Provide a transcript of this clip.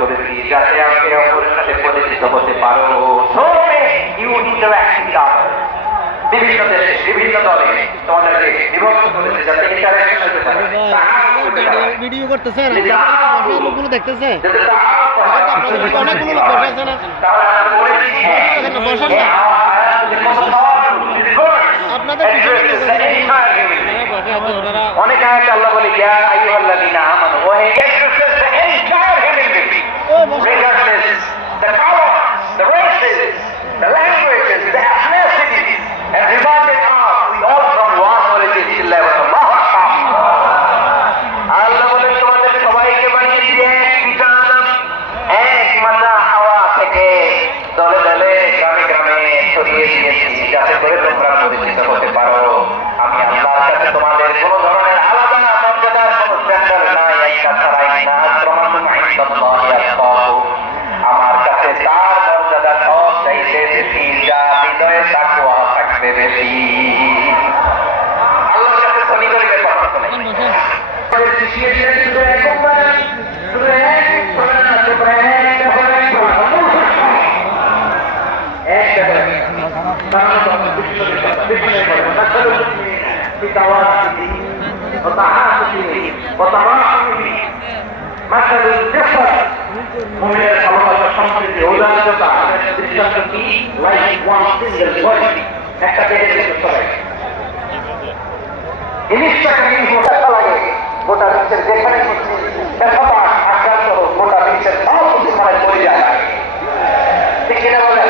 করেছি যাতে একে অপরের সাথে পরিচিত হতে পারো। বিভিন্ন দেশে বিভিন্ন দলে তোমাদেরকে বিভক্ত করেছে যাতে ইন্টারেকশন হতে পারে। ভিডিও করতেছে লোকগুলো দেখতেছে অনেকগুলো লোক বসে আছে না আপনাদের অনেক আয়াতে আল্লাহ বলে ইয়া আইয়ুহাল্লাযীনা আমানু ওয়া হিয়া the entire human being regardless the color, the races, the languages, the ethnicities, and reminded us we all from one origin illa wa Allahu akbar. আল্লাহ বলে তোমাদের সবাইকে বানিয়েছি এক বিধান এক মাতা হাওয়া থেকে দলে দলে গ্রামে গ্রামে ছড়িয়ে দিয়েছি যাতে করে তোমরা পরিচিত হতে পারো। আমি আল্লাহর কাছে তোমাদের কোনো ধরনের আলাদা মর্যাদার কোনো স্ট্যান্ডার্ড নাই। একটা ছাড়াই না আক্রমাতুম ইনদাল্লাহি আতকাকুম, আমার কাছে তার মর্যাদা সব চাইতে বেশি যা হৃদয়ে তাকওয়া থাকবে বেশি। আল্লাহর কাছে সনি করে কথা শুনে সিচুয়েশন শুধু একবার শুধু এক গোটা বিশ্বের যেখানে গোটা বিশ্বের সব মুসলমানের পরিচয় লাগে ঠিক কিনা বলে